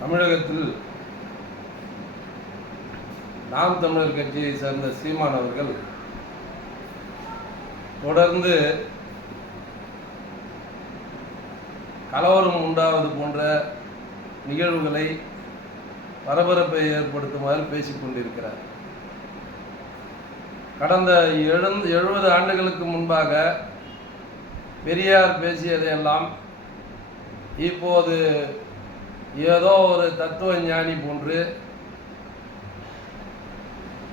தமிழகத்தில் நாம் தமிழர் கட்சியை சேர்ந்த சீமான் அவர்கள் தொடர்ந்து கலவரம் உண்டாவது போன்ற நிகழ்வுகளை பரபரப்பை ஏற்படுத்துமாறு பேசிக்கொண்டிருக்கிறார் கடந்த எழுந் எழுபது ஆண்டுகளுக்கு முன்பாக பெரியார் பேசியதையெல்லாம் இப்போது ஏதோ ஒரு தத்துவ ஞானி போன்று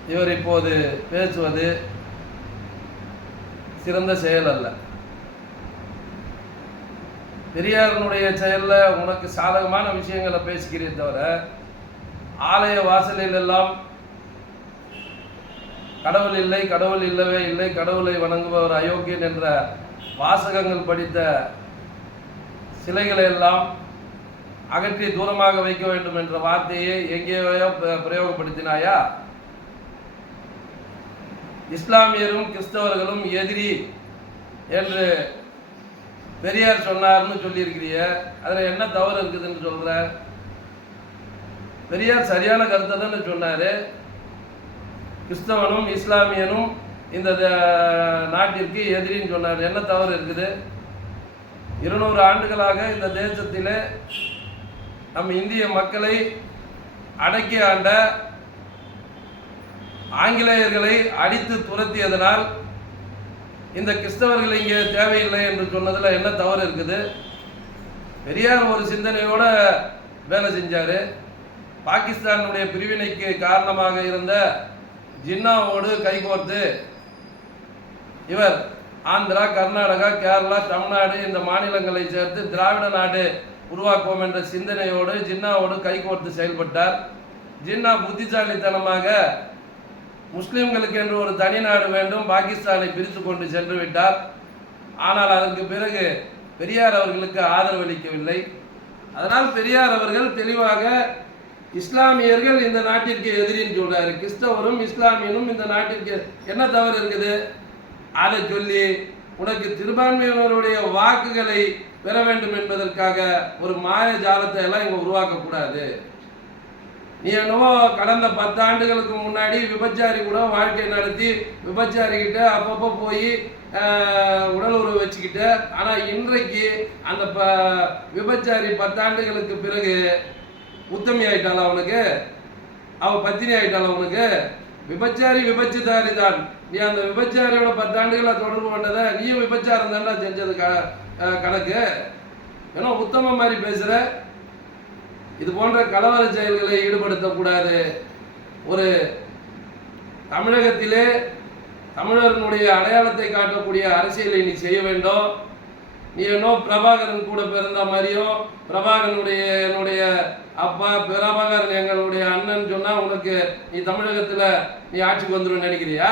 இவர் இப்போது பேசுவது சிறந்த செயல் அல்ல. பெரியாரனுடைய செயலில் உனக்கு சாதகமான விஷயங்களை பேசுகிறே தவிர ஆலய வாசலில் எல்லாம் கடவுள் இல்லை கடவுள் இல்லவே இல்லை கடவுளை வணங்குபவர் அயோக்கியன் என்ற வாசகங்கள் படித்த சிலைகளை எல்லாம் அகற்றி தூரமாக வைக்க வேண்டும் என்ற வார்த்தையை எங்கேயோ பிரயோகப்படுத்தினாயா? இஸ்லாமியரும் கிறிஸ்தவர்களும் எதிரி என்று பெரியார் சொன்னார்னு சொல்லியிருக்கிறிய அதில் என்ன தவறு இருக்குதுன்னு சொல்ற? பெரியார் சரியான கருத்தை தானே சொன்னார். கிறிஸ்தவனும் இஸ்லாமியனும் இந்த த- நாட்டிற்கு எதிரின்னு சொன்னார். என்ன தவறு இருக்குது? இருநூறு ஆண்டுகளாக இந்த தேசத்திலே நம்ம இந்திய மக்களை அடக்கி ஆண்ட ஆங்கிலேயர்களை அடித்து துரத்தியதனால் இந்த கிறிஸ்தவர்கள் இங்கே தேவையில்லை என்று சொன்னதில் என்ன தவறு இருக்குது? பெரியார் ஒரு சிந்தனையோட வேலை செஞ்சார். பாகிஸ்தானுடைய பிரிவினைக்கு காரணமாக இருந்த ஜின்னாவோடு கைகோர்த்து இவர் ஆந்திரா கர்நாடகா கேரளா தமிழ்நாடு இந்த மாநிலங்களை சேர்த்து திராவிட நாடு உருவாக்குவோம் என்ற சிந்தனையோடு ஜின்னாவோடு கைகோர்த்து செயல்பட்டார். ஜின்னா புத்திசாலித்தனமாக முஸ்லிம்களுக்கு என்று ஒரு தனி நாடு வேண்டும் பாகிஸ்தானை பிரித்து கொண்டு சென்று விட்டார். ஆனால் அதற்கு பிறகு பெரியார் அவர்களுக்கு ஆதரவளிக்கவில்லை அதனால் பெரியார் அவர்கள் தெளிவாக இஸ்லாமியர்கள் இந்த நாட்டிற்கு எதிரின்னு சொல்றாரு. கிறிஸ்தவரும் இஸ்லாமியனும் இந்த நாட்டிற்கு என்ன தவறு இருக்குது? அதை சொல்லி உனக்கு திருபான்மையினருடைய வாக்குகளை பெற வேண்டும் என்பதற்காக ஒரு மாய ஜாலத்தை எல்லாம் இவங்க உருவாக்கக்கூடாது. நீ என்னவோ கடந்த பத்தாண்டுகளுக்கு முன்னாடி விபச்சாரி கூட வாழ்க்கை நடத்தி விபச்சாரிக்கிட்ட அப்பப்போ போய் உடல் உறவு வச்சுக்கிட்ட ஆனால் இன்றைக்கு அந்த ப விபச்சாரி பத்தாண்டுகளுக்கு பிறகு உத்தமி ஆயிட்டாள் அவனுக்கு அவ பத்தினி ஆயிட்டாள் அவனுக்கு விபச்சாரி விபச்சிதாரி தான். நீ அந்த விபச்சாரியோட பத்தாண்டுகளை தொடர்பு கொண்டதை நீயும் விபச்சாரம் தானே செஞ்சது கணக்கு. ஏன்னா உத்தம மாதிரி பேசுகிற இது போன்ற கலவர செயல்களை ஈடுபடுத்தக்கூடாது. ஒரு தமிழகத்திலே தமிழர்களுடைய அடையாளத்தை காட்டக்கூடிய அரசியலை நீ செய்ய வேண்டும். நீ என்னோ பிரபாகரன் கூட பிறந்த மாதிரியும் பிரபாகரனுடைய என்னுடைய அப்பா பிரபாகரன் எங்களுடைய அண்ணன் சொன்னால் உனக்கு நீ தமிழகத்தில் நீ ஆட்சிக்கு வந்துடும் நினைக்கிறியா?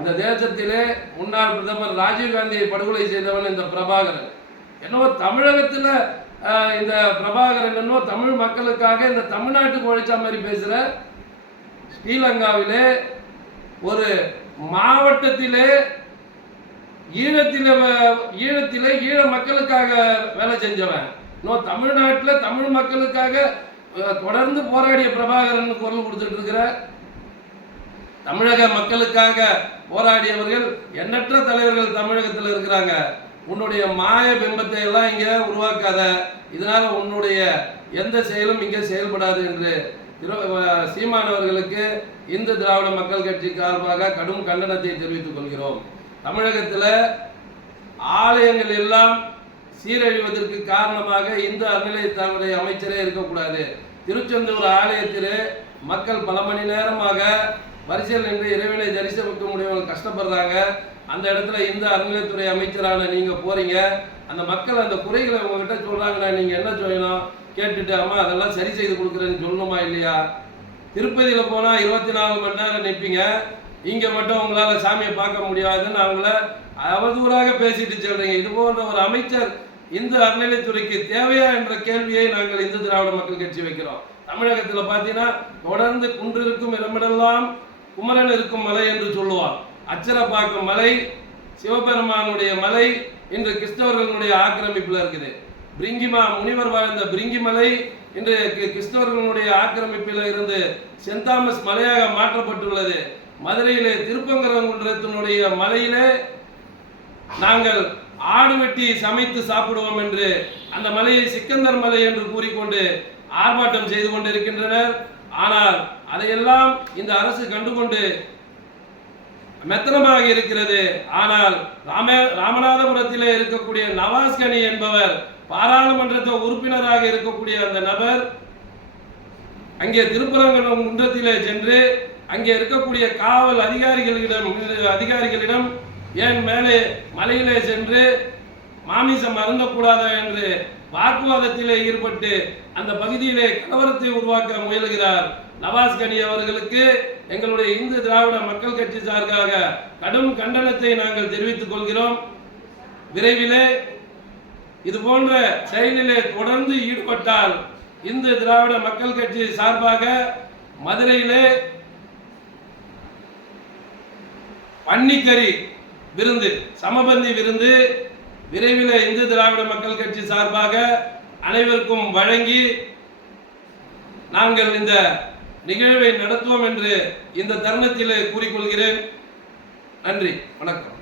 இந்த தேசத்திலே முன்னாள் பிரதமர் ராஜீவ்காந்தியை படுகொலை செய்தவன் இந்த பிரபாகரன். என்னவோ தமிழகத்தில் இந்த பிரபாகரன் என்னவோ தமிழ் மக்களுக்காக இந்த தமிழ்நாட்டுக்கு உழைச்ச மாதிரி பேசுகிற ஸ்ரீலங்காவிலே ஒரு மாவட்டத்திலே ஈழத்திலே ஈழத்திலே ஈழ மக்களுக்காக வேலை செஞ்சவன். இன்னும் தமிழ்நாட்டில் தமிழ் மக்களுக்காக தொடர்ந்து போராடிய பிரபாகரன் குரல் கொடுத்துட்டு இருக்கிற தமிழக மக்களுக்காக போராடியவர்கள் எண்ணற்ற தலைவர்கள் தமிழகத்தில் இருக்கிறாங்க. உன்னுடைய மாய பிம்பத்தை எல்லாம் இங்கே உருவாக்காத. இதனால உன்னுடைய எந்த செயலும் இங்கே செயல்படாது என்று சீமானவர்களுக்கு இந்து திராவிட மக்கள் கட்சி சார்பாக கடும் கண்டனத்தை தெரிவித்துக் கொள்கிறோம். தமிழகத்தில் ஆலயங்கள் எல்லாம் சீரழிவதற்கு காரணமாக இந்து அறநிலையத்துறை அமைச்சரே இருக்கக்கூடாது. திருச்செந்தூர் ஆலயத்திலே மக்கள் பல மணி நேரமாக வரிசையில் நின்று இறைவனை தரிசிக்க முடியவங்க கஷ்டப்படுறாங்க. அந்த இடத்துல இந்த அறநிலையத்துறை அமைச்சரான நீங்கள் போகிறீங்க அந்த மக்கள் அந்த குறைகளை உங்ககிட்ட சொல்றாங்கன்னா நீங்கள் என்ன சொல்லணும்? கேட்டுட்டு அம்மா அதெல்லாம் சரி செய்து கொடுக்குறேன்னு சொல்லணுமா இல்லையா? திருப்பதியில் போனால் இருபத்தி நாலு மணி நேரம் நிற்பீங்க இங்கே மட்டும் உங்களால் சாமியை பார்க்க முடியாதுன்னு அவங்கள அவதூறாக பேசிட்டு சொல்கிறீங்க இது போன்ற ஒரு அமைச்சர் இந்து அறநிலைத்துறைக்கு தேவையா என்ற கேள்வியை நாங்கள் இந்து திராவிட மக்கள் கட்சி வைக்கிறோம். தமிழகத்தில் பார்த்தீங்கன்னா தொடர்ந்து குன்றிருக்கும் இடமெல்லாம் குமரன் இருக்கும் மலை என்று சொல்லுவார். அச்சரப்பாக்கம் மலை சிவபெருமானுடைய மலை இன்று கிறிஸ்தவர்களுடைய ஆக்கிரமிப்புல இருக்குது. பிரிங்கிமா முனிவர் வாழ்ந்த பிரிங்கி மலை இன்று கிறிஸ்தவர்களுடைய ஆக்கிரமிப்பில் இருந்து சென்ட் தாமஸ் மலையாக மாற்றப்பட்டுள்ளது. மதுரையிலே திருப்பங்கரங்குன்றத்தினுடைய மலையிலே நாங்கள் ஆடு வெட்டி சமைத்து சாப்பிடுவோம் என்று அந்த மலையை சிக்கந்தர் மலை என்று கூறிக்கொண்டு ஆர்ப்பாட்டம் செய்து கொண்டிருக்கின்றனர். ஆனால் அதையெல்லாம் இந்த அரசு கண்டுகொண்டு மெத்தனமாக இருக்கிறது. ஆனால் ராம ராமநாதபுரத்திலே இருக்கக்கூடிய நவாஸ்கனி என்பவர் பாராளுமன்றத்தை உறுப்பினராக இருக்கக்கூடிய அந்த நபர் அங்கே திருப்பரங்குன்றம் குன்றத்திலே சென்று அங்கே இருக்கக்கூடிய காவல் அதிகாரிகளிடம் அதிகாரிகளிடம் ஏன் மேலே மலையிலே சென்று மாமிசம் அருந்தக்கூடாதா என்று வாக்குவாதத்திலே ஈடுபட்டு அந்த பகுதியிலே கலவரத்தை உருவாக்க முயலுகிறார். நவாஸ் கனி அவர்களுக்கு எங்களுடைய இந்து திராவிட மக்கள் கட்சி சார்பாக கடும் கண்டனத்தை நாங்கள் தெரிவித்துக் கொள்கிறோம். விரைவிலே இது போன்ற செயலிலே தொடர்ந்து ஈடுபட்டால் இந்து திராவிட மக்கள் கட்சி சார்பாக மதுரையிலே பன்னிக்கறி விருந்து சமபந்தி விருந்து விரைவில் இந்து திராவிட மக்கள் கட்சி சார்பாக அனைவருக்கும் வழங்கி நாங்கள் இந்த நிகழ்வை நடத்துவோம் என்று இந்த தருணத்தில் கூறிக்கொள்கிறேன். நன்றி. வணக்கம்.